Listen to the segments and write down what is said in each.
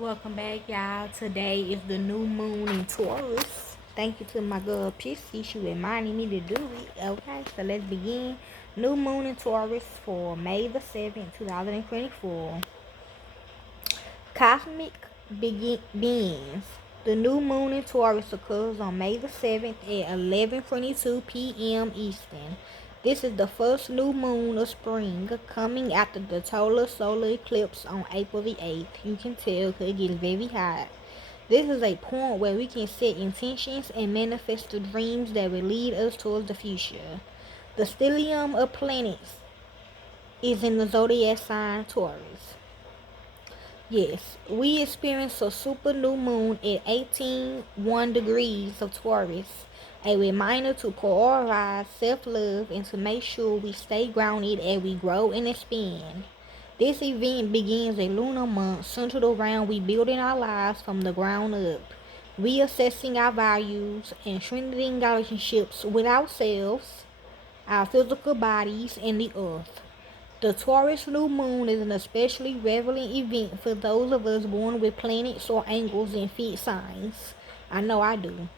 Welcome back, y'all. Today is the new moon in Taurus. Thank you to my girl Pisces. She reminded me to do it. Okay, so let's begin. New moon in Taurus for May the 7th, 2024. Cosmic beings. The new moon in Taurus occurs on May the 7th at 11:22 p.m. Eastern. This is the first new moon of spring, coming after the total solar eclipse on April the 8th. You can tell because it gets very hot. This is a point where we can set intentions and manifest the dreams that will lead us towards the future. The stellium of planets is in the zodiac sign Taurus. Yes, we experienced a super new moon at 18:01 degrees of Taurus, a reminder to prioritize self-love and to make sure we stay grounded as we grow and expand. This event begins a lunar month centered around rebuilding our lives from the ground up, reassessing our values, and strengthening our relationships with ourselves, our physical bodies, and the earth. The Taurus new moon is an especially relevant event for those of us born with planets or angles in fixed signs. I know I do.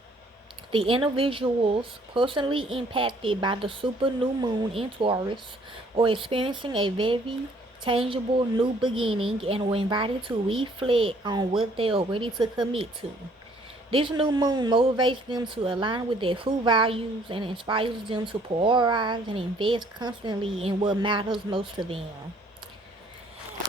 The individuals personally impacted by the super new moon in Taurus are experiencing a very tangible new beginning and are invited to reflect on what they are ready to commit to. This new moon motivates them to align with their true values and inspires them to prioritize and invest constantly in what matters most to them.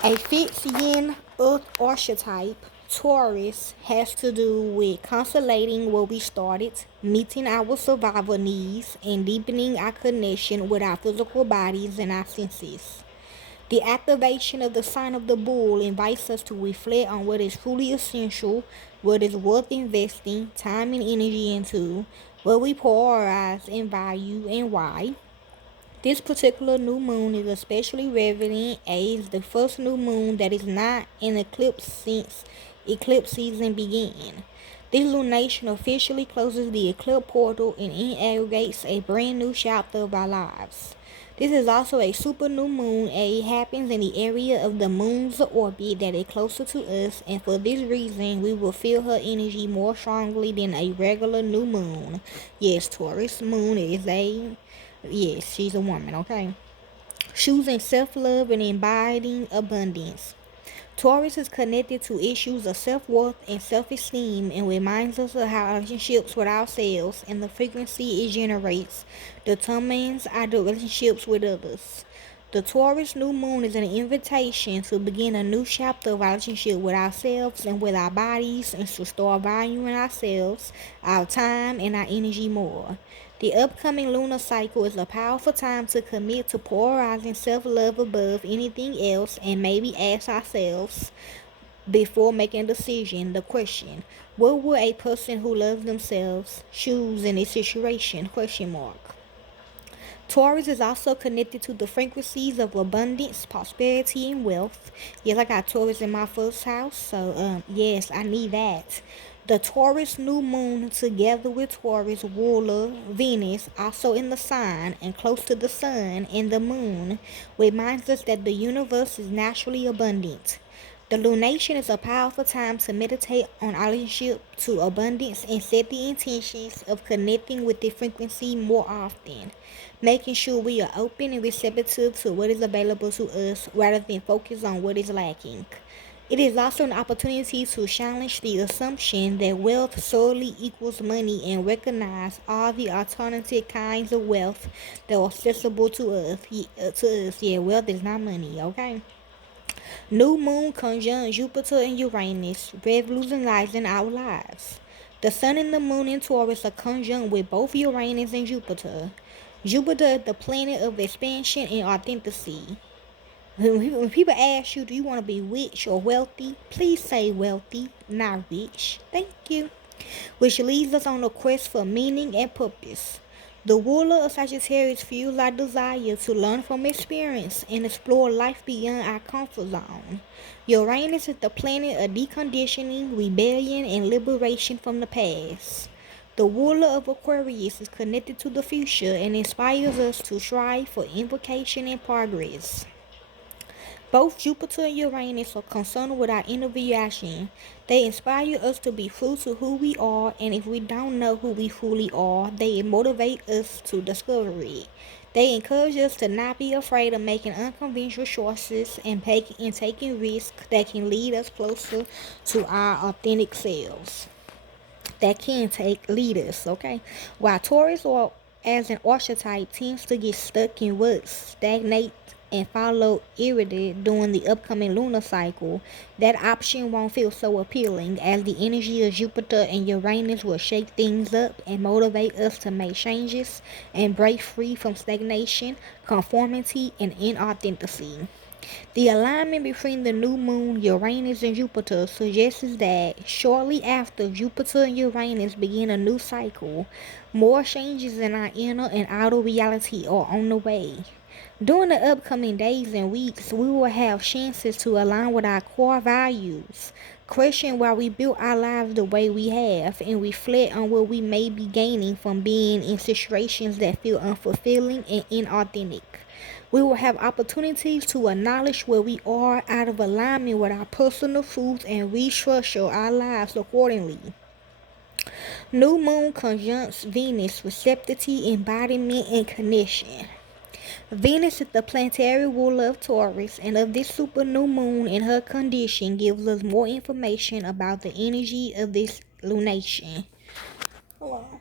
A fixed yin earth archetype, Taurus, has to do with consolidating what we started, meeting our survival needs, and deepening our connection with our physical bodies and our senses. The activation of the sign of the bull invites us to reflect on what is truly essential, what is worth investing time and energy into, what we prioritize and value, and why. This particular new moon is especially relevant as the first new moon that is not an eclipse since eclipse season began. This lunation officially closes the eclipse portal and inaugurates a brand new chapter of our lives. This is also a super new moon and it happens in the area of the moon's orbit that is closer to us, and for this reason we will feel her energy more strongly than a regular new moon. Yes, Taurus moon is a yes, she's a woman, okay? Choosing self love and embodying abundance. Taurus is connected to issues of self worth and self esteem and reminds us of how relationships with ourselves and the frequency it generates determines our relationships with others. The Taurus new moon is an invitation to begin a new chapter of our relationship with ourselves and with our bodies and to start valuing ourselves, our time, and our energy more. The upcoming lunar cycle is a powerful time to commit to polarizing self-love above anything else and maybe ask ourselves before making a decision the question, what would a person who loves themselves choose in this situation? Question mark. Taurus is also connected to the frequencies of abundance, prosperity, and wealth. Yes, I got Taurus in my first house, so yes, I need that. The Taurus new moon, together with Taurus ruler Venus, also in the sign and close to the sun and the moon, reminds us that the universe is naturally abundant. The lunation is a powerful time to meditate on our relationship to abundance and set the intentions of connecting with the frequency more often, making sure we are open and receptive to what is available to us rather than focus on what is lacking. It is also an opportunity to challenge the assumption that wealth solely equals money and recognize all the alternative kinds of wealth that are accessible to us. Yeah, wealth is not money, okay? New moon conjunct Jupiter and Uranus, revolutionizing our lives. The sun and the moon in Taurus are conjunct with both Uranus and Jupiter. Jupiter, the planet of expansion and authenticity. When people ask you, do you want to be rich or wealthy? Please say wealthy, not rich. Thank you. Which leads us on a quest for meaning and purpose. The ruler of Sagittarius fuels our desire to learn from experience and explore life beyond our comfort zone. Uranus is the planet of deconditioning, rebellion, and liberation from the past. The ruler of Aquarius is connected to the future and inspires us to strive for invocation and progress. Both Jupiter and Uranus are concerned with our inner reaction. They inspire us to be true to who we are, and if we don't know who we truly are, they motivate us to discover it. They encourage us to not be afraid of making unconventional choices and taking risks that can lead us closer to our authentic selves. That can take leaders, okay? While Taurus or as an archetype tends to get stuck in ruts, stagnate, and follow Iridium during the upcoming lunar cycle, that option won't feel so appealing as the energy of Jupiter and Uranus will shake things up and motivate us to make changes and break free from stagnation, conformity, and inauthenticity. The alignment between the new moon, Uranus, and Jupiter suggests that shortly after Jupiter and Uranus begin a new cycle, more changes in our inner and outer reality are on the way. During the upcoming days and weeks, we will have chances to align with our core values, question why we built our lives the way we have, and reflect on what we may be gaining from being in situations that feel unfulfilling and inauthentic. We will have opportunities to acknowledge where we are out of alignment with our personal truths and restructure our lives accordingly. New moon conjuncts Venus, receptivity, embodiment, and connection. Venus is the planetary ruler of Taurus, and of this super new moon and her condition gives us more information about the energy of this lunation. Hold on.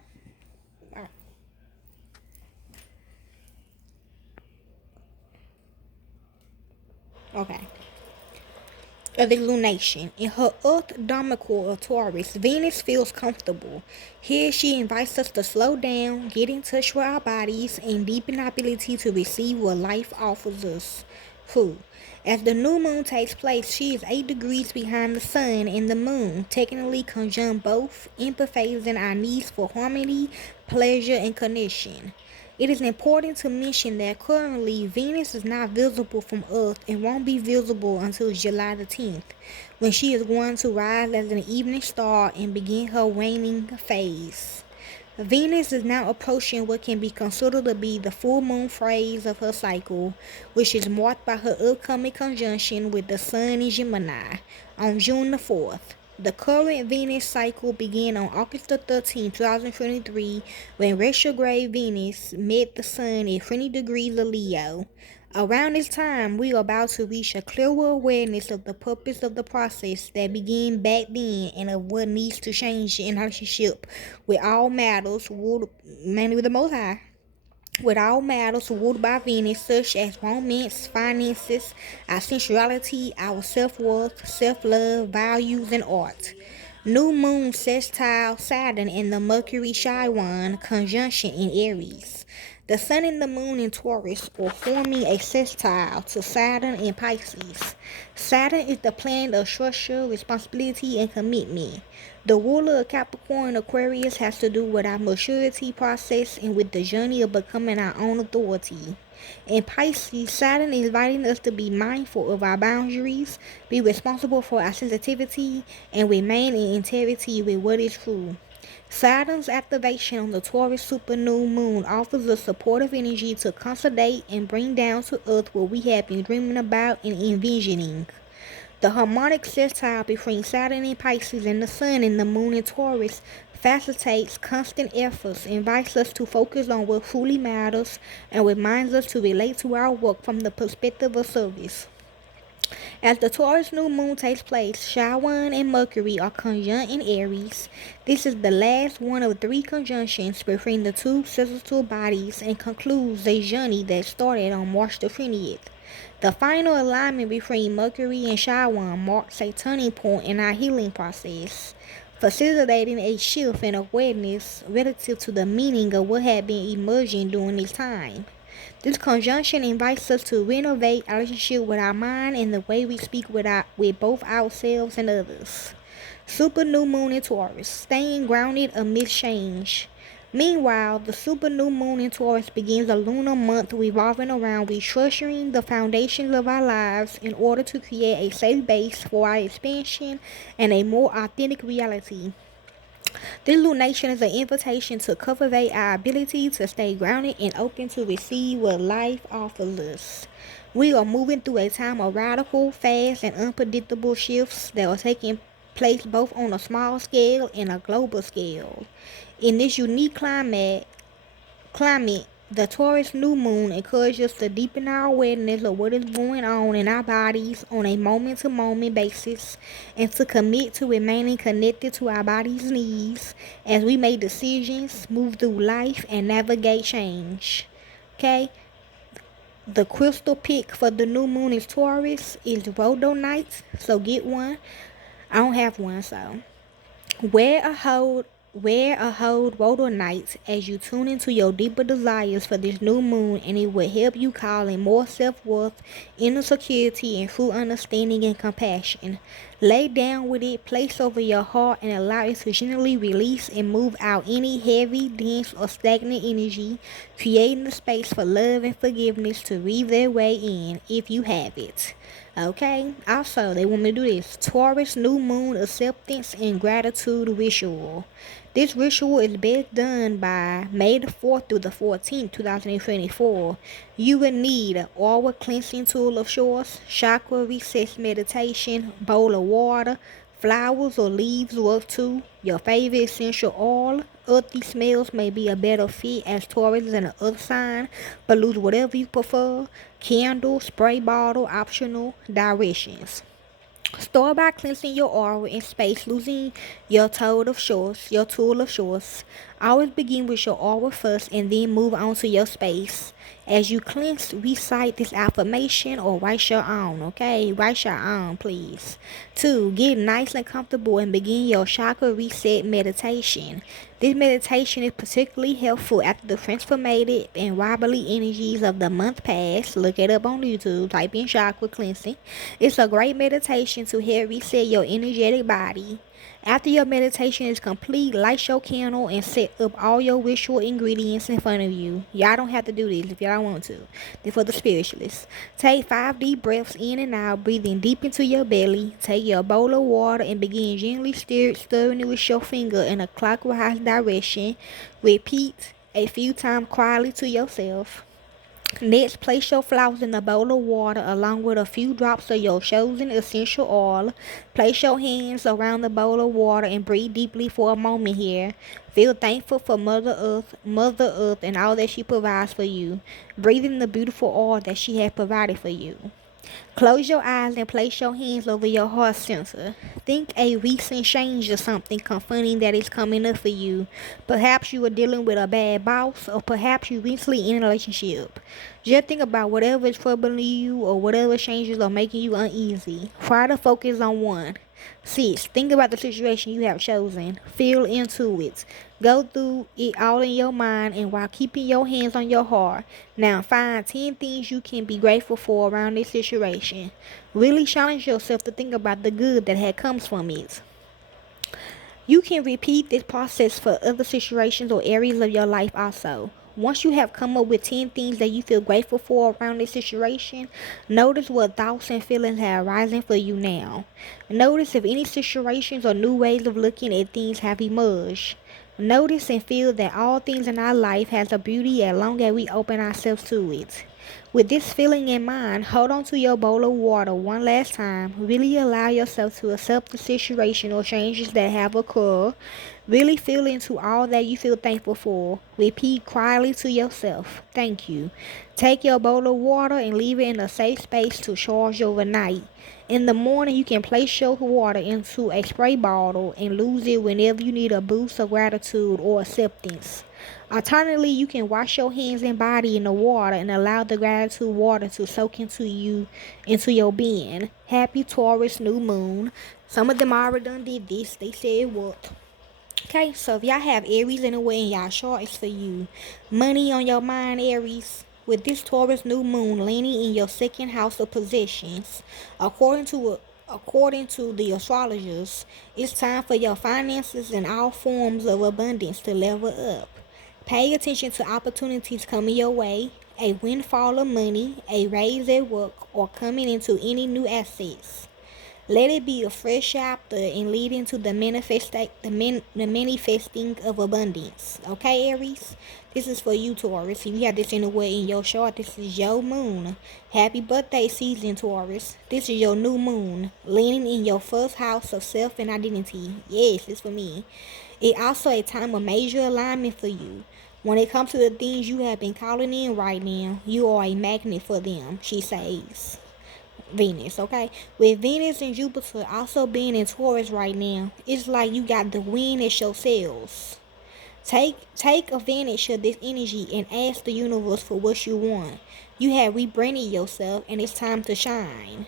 Okay. Of the lunation. In her earth domical of Taurus, Venus feels comfortable. Here she invites us to slow down, get in touch with our bodies, and deepen our ability to receive what life offers us. Who? As the new moon takes place, she is 8 degrees behind the sun and the moon, technically conjunct both, emphasizing our needs for harmony, pleasure, and connection. It is important to mention that currently Venus is not visible from Earth and won't be visible until July the 10th, when she is going to rise as an evening star and begin her waning phase. Venus is now approaching what can be considered to be the full moon phase of her cycle, which is marked by her upcoming conjunction with the Sun in Gemini on June the 4th. The current Venus cycle began on August the 13th, 2023, when retrograde Venus met the Sun at 20 degrees of Leo. Around this time, we are about to reach a clearer awareness of the purpose of the process that began back then and of what needs to change in our relationship with all matters, mainly with the Most High, with all matters ruled by Venus, such as romance, finances, our sensuality, our self-worth, self-love, values, and art. New moon sextile Saturn in the Mercury Chiron conjunction in Aries. The Sun and the Moon in Taurus are forming a sextile to Saturn in Pisces. Saturn is the planet of structure, responsibility, and commitment. The ruler of Capricorn Aquarius has to do with our maturity process and with the journey of becoming our own authority. In Pisces, Saturn is inviting us to be mindful of our boundaries, be responsible for our sensitivity, and remain in integrity with what is true. Saturn's activation on the Taurus super new moon offers a supportive energy to consolidate and bring down to earth what we have been dreaming about and envisioning. The harmonic sextile between Saturn in Pisces and the Sun and the Moon in Taurus facilitates constant efforts, invites us to focus on what truly matters, and reminds us to relate to our work from the perspective of service. As the Taurus new moon takes place, Chiron and Mercury are conjunct in Aries. This is the last one of 3 conjunctions between the two celestial bodies and concludes a journey that started on March the 20th. The final alignment between Mercury and Chiron marks a turning point in our healing process, facilitating a shift in awareness relative to the meaning of what had been emerging during this time. This conjunction invites us to renovate our relationship with our mind and the way we speak with both ourselves and others. Super new moon in Taurus, staying grounded amidst change. Meanwhile, the super new moon in Taurus begins a lunar month revolving around restructuring the foundations of our lives in order to create a safe base for our expansion and a more authentic reality. This lunation is an invitation to cultivate our ability to stay grounded and open to receive what life offers us. We are moving through a time of radical, fast, and unpredictable shifts that are taking place both on a small scale and a global scale. In this unique climate, the Taurus new moon encourages us to deepen our awareness of what is going on in our bodies on a moment to moment basis and to commit to remaining connected to our body's needs as we make decisions, move through life, and navigate change. Okay? The crystal pick for the new moon is Taurus is rhodonite, so get one. I don't have one, so Wear a hold wear a hold rhodonite as you tune into your deeper desires for this new moon, and it will help you call in more self-worth, inner security, and true understanding and compassion. Lay down with it, place over your heart, and allow it to gently release and move out any heavy, dense, or stagnant energy, creating the space for love and forgiveness to weave their way in if you have it. Okay, also, they want me to do this Taurus new moon acceptance and gratitude ritual. This ritual is best done by May the 4th through the 14th, 2024. You will need an oil cleansing tool of choice, chakra reset meditation, bowl of water, flowers or leaves work too, your favorite essential oil. Earthy smells may be a better fit as Taurus is an earth sign, but lose whatever you prefer. Candle, spray bottle, optional. Directions. Start by cleansing your aura and space, losing your tool of choice. Always begin with your aura first and then move on to your space. As you cleanse, recite this affirmation or write your own, okay? Write your own, please. 2. Get nice and comfortable and begin your chakra reset meditation. This meditation is particularly helpful after the transformative and wobbly energies of the month past. Look it up on YouTube, type in chakra cleansing. It's a great meditation to help reset your energetic body. After your meditation is complete, light your candle and set up all your ritual ingredients in front of you. Y'all don't have to do this if y'all don't want to. This for the spiritualists. Take 5 deep breaths in and out, breathing deep into your belly. Take your bowl of water and begin gently stirring it with your finger in a clockwise direction. Repeat a few times quietly to yourself. Next, place your flowers in a bowl of water along with a few drops of your chosen essential oil. Place your hands around the bowl of water and breathe deeply for a moment here. Feel thankful for Mother Earth, and all that she provides for you. Breathe in the beautiful oil that she has provided for you. Close your eyes and place your hands over your heart center. Think a recent change or something confronting that is coming up for you. Perhaps you are dealing with a bad boss, or perhaps you recently in a relationship. Just think about whatever is troubling you or whatever changes are making you uneasy. Try to focus on one. 6. Think about the situation you have chosen. Feel into it. Go through it all in your mind and while keeping your hands on your heart. Now find 10 things you can be grateful for around this situation. Really challenge yourself to think about the good that comes from it. You can repeat this process for other situations or areas of your life also. Once you have come up with 10 things that you feel grateful for around this situation, notice what thoughts and feelings are arising for you now. Notice if any situations or new ways of looking at things have emerged. Notice and feel that all things in our life has a beauty as long as we open ourselves to it. With this feeling in mind, hold on to your bowl of water one last time. Really allow yourself to accept the situation or changes that have occurred. Really feel into all that you feel thankful for. Repeat quietly to yourself, thank you. Take your bowl of water and leave it in a safe space to charge overnight. In the morning, you can place your water into a spray bottle and lose it whenever you need a boost of gratitude or acceptance. Alternatively, you can wash your hands and body in the water and allow the gratitude water to soak into your being. Happy Taurus new moon. Some of them already done did this. They said it worked. Okay, so if y'all have Aries anywhere in y'all chart, it's for you. Money on your mind, Aries. With this Taurus new moon landing in your second house of possessions, according to the astrologers, it's time for your finances and all forms of abundance to level up. Pay attention to opportunities coming your way, a windfall of money, a raise at work, or coming into any new assets. Let it be a fresh chapter and lead into the manifesting of abundance. Okay, Aries? This is for you, Taurus. If you have this anywhere in your chart, this is your moon. Happy birthday season, Taurus. This is your new moon, landing in your first house of self and identity. Yes, it's for me. It's also a time of major alignment for you. When it comes to the things you have been calling in right now, you are a magnet for them, she says. Venus, okay? With Venus and Jupiter also being in Taurus right now, it's like you got the wind at your sails. Take advantage of this energy and ask the universe for what you want. You have rebranded yourself and it's time to shine.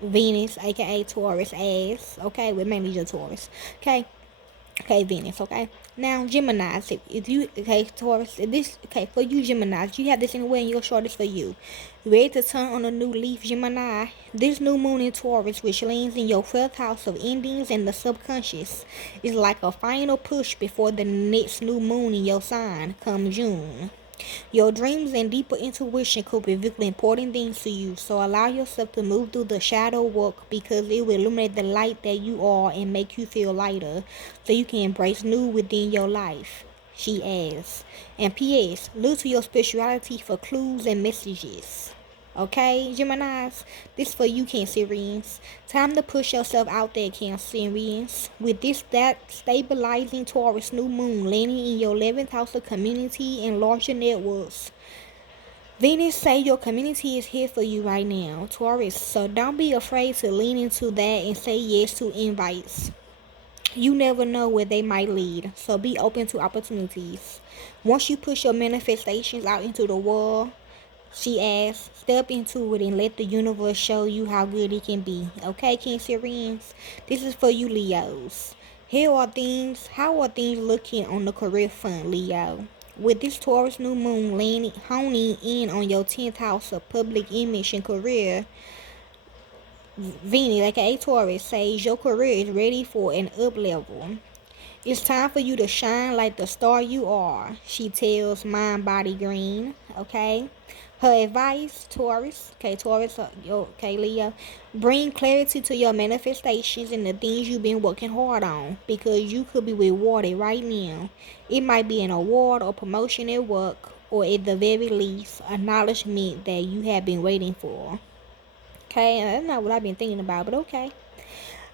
Venus, aka Taurus ass, okay, with mainly your Taurus. Okay, Venus, okay? Now, Geminis, if you, okay, Taurus, this, okay, for you, Geminis, you have this anywhere in your chart, is for you. Ready to turn on a new leaf, Gemini? This new moon in Taurus, which lands in your 12th house of endings and the subconscious, is like a final push before the next new moon in your sign come June. Your dreams and deeper intuition could reveal important things to you, so allow yourself to move through the shadow work because it will illuminate the light that you are and make you feel lighter so you can embrace new within your life, she asks. And P.S. Look to your spirituality for clues and messages. Okay, Geminis, this for you, Cancerians. Time to push yourself out there, Cancerians. With this, that stabilizing Taurus new moon landing in your 11th house of community and larger networks. Venus say your community is here for you right now, Taurus. So don't be afraid to lean into that and say yes to invites. You never know where they might lead, so be open to opportunities. Once you push your manifestations out into the world, she asks, step into it and let the universe show you how good it can be. Okay, Cancerians? This is for you, Leos. How are things looking on the career front, Leo? With this Taurus new moon honing in on your 10th house of public image and career, Venus, aka Taurus, says your career is ready for an up level. It's time for you to shine like the star you are, she tells Mind Body Green, okay? Her advice, Taurus, okay, Leo, bring clarity to your manifestations and the things you've been working hard on because you could be rewarded right now. It might be an award or promotion at work or at the very least, acknowledgement that you have been waiting for. Okay, and that's not what I've been thinking about, but okay.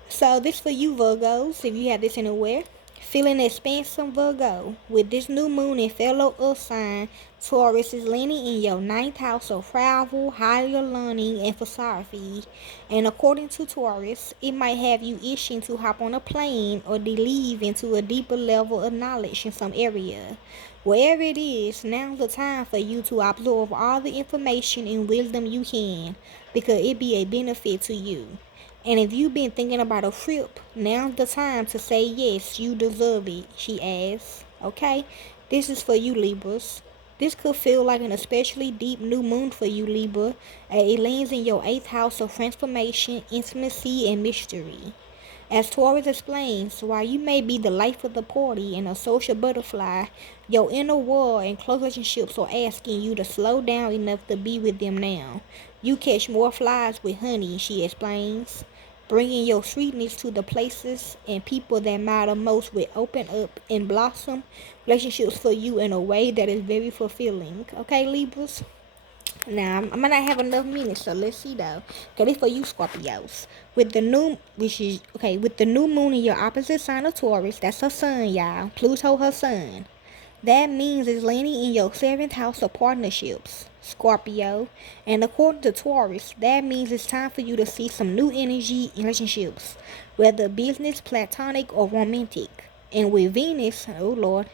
So this for you, Virgos, if you have this anywhere. Feeling expansive, Virgo. With this new moon and fellow earth sign, Taurus is landing in your 9th house of travel, higher learning, and philosophy. And according to Taurus, it might have you itching to hop on a plane or delve into a deeper level of knowledge in some area. Wherever it is, now's the time for you to absorb all the information and wisdom you can, because it be a benefit to you. And if you've been thinking about a trip, now's the time to say yes, you deserve it, she asks. Okay? This is for you, Libras. This could feel like an especially deep new moon for you, Libra. It lands in your 8th house of transformation, intimacy, and mystery. As Taurus explains, while you may be the life of the party and a social butterfly, your inner world and close relationships are asking you to slow down enough to be with them now. You catch more flies with honey, she explains. Bringing your sweetness to the places and people that matter most will open up and blossom relationships for you in a way that is very fulfilling. Okay, Libras? Now, I might not have enough minutes, so let's see though. Okay, this for you, Scorpios. With the new moon in your opposite sign of Taurus, that's her sun, y'all. Pluto, her sun. That means it's landing in your 7th house of partnerships, Scorpio. And according to Taurus, that means it's time for you to see some new energy in relationships, whether business, platonic, or romantic. And with Venus, oh Lord,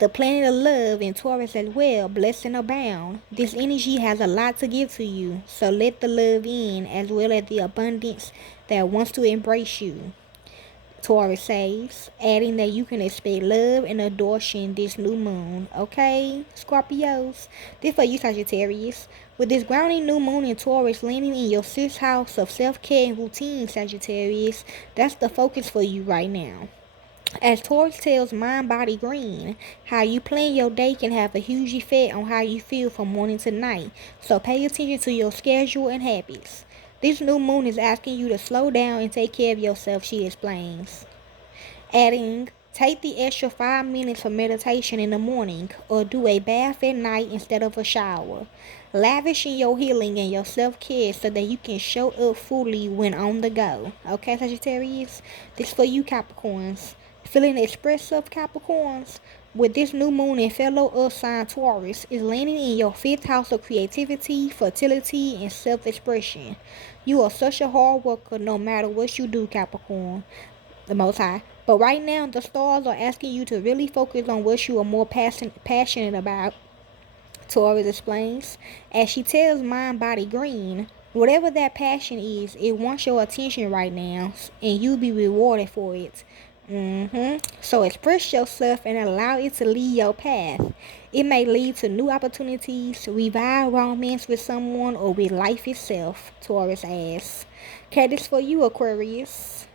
the planet of love in Taurus as well, blessing abound. This energy has a lot to give to you, so let the love in as well as the abundance that wants to embrace you. Taurus says, adding that you can expect love and adoration this new moon. Okay, Scorpios? This for you, Sagittarius. With this grounding new moon in Taurus landing in your 6th house of self-care and routine, Sagittarius, that's the focus for you right now. As Taurus tells Mind Body Green, how you plan your day can have a huge effect on how you feel from morning to night. So pay attention to your schedule and habits. This new moon is asking you to slow down and take care of yourself, she explains. Adding, take the extra 5 minutes of meditation in the morning or do a bath at night instead of a shower. Lavish in your healing and your self-care so that you can show up fully when on the go. Okay, Sagittarius? This for you, Capricorns. Feeling expressive, Capricorns? With this new moon and fellow Earth sign Taurus is landing in your 5th house of creativity, fertility, and self-expression. You are such a hard worker no matter what you do, Capricorn. The Most High. But right now, the stars are asking you to really focus on what you are more passionate about, Taurus explains. As she tells Mind Body Green, whatever that passion is, it wants your attention right now, and you'll be rewarded for it. So express yourself and allow it to lead your path. It may lead to new opportunities, revive romance with someone, or with life itself, Taurus asks. Okay, this for you, Aquarius.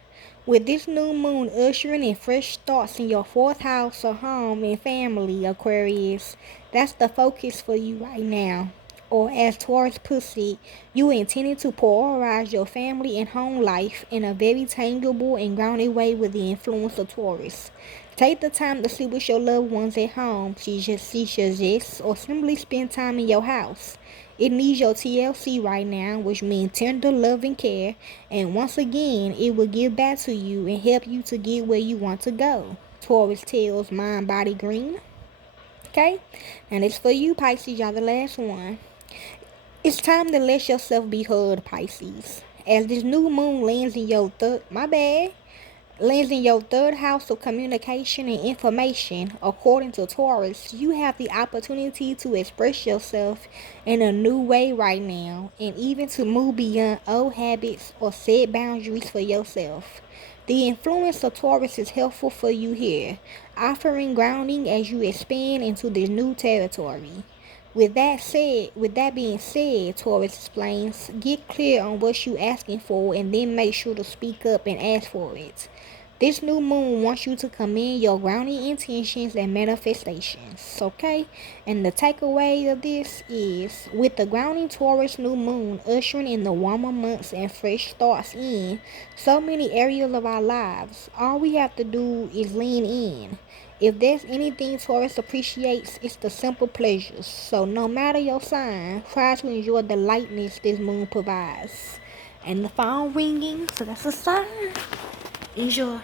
With this new moon ushering in fresh starts in your 4th house of home and family, Aquarius, that's the focus for you right now. Or as Taurus puts it, you intended to prioritize your family and home life in a very tangible and grounded way with the influence of Taurus. Take the time to sleep with your loved ones at home, she suggests, or simply spend time in your house. It needs your TLC right now, which means tender love and care. And once again, it will give back to you and help you to get where you want to go. Taurus tells Mind Body Green. Okay? And it's for you, Pisces. Y'all the last one. It's time to let yourself be heard, Pisces. As this new moon lands in your lands in your 3rd house of communication and information, according to Taurus, you have the opportunity to express yourself in a new way right now, and even to move beyond old habits or set boundaries for yourself. The influence of Taurus is helpful for you here, offering grounding as you expand into this new territory. With that being said, Taurus explains, get clear on what you're asking for and then make sure to speak up and ask for it. This new moon wants you to commend your grounding intentions and manifestations, okay? And the takeaway of this is, with the grounding Taurus new moon ushering in the warmer months and fresh starts in so many areas of our lives, all we have to do is lean in. If there's anything Taurus appreciates, it's the simple pleasures. So no matter your sign, try to enjoy the lightness this moon provides. And the phone ringing, so that's a sign. Enjoy.